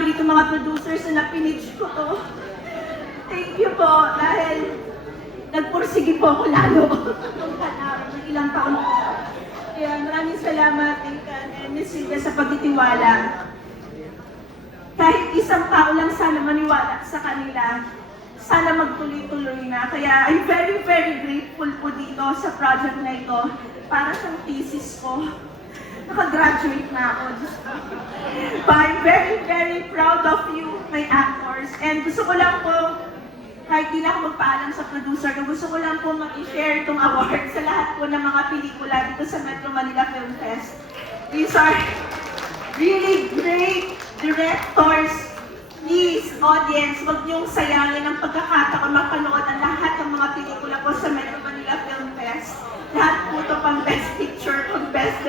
kami dito mga producers na napinitch ko to. Thank you po dahil nagpursige po ako lalo ng ilang taon po. Kaya maraming salamat and Ms. Silvia sa pagtitiwala. Kahit isang tao lang sana maniwala sa kanila, sana magtuloy-tuloy na. Kaya I'm very, very grateful po dito sa project na ito para sa thesis ko. Nakagraduate na ako. But I'm very, very proud of you, my actors. And gusto ko lang po, kahit di na ako magpaalam sa producer, gusto ko lang po mag-share itong award sa lahat po ng mga pelikula dito sa Metro Manila Film Fest. These are really great directors. Please, audience, huwag niyong sayangin ang pagkakataon mapanood ang lahat ng mga pelikula po sa Metro Manila Film Fest. Lahat po ito pang Best Picture, pang Best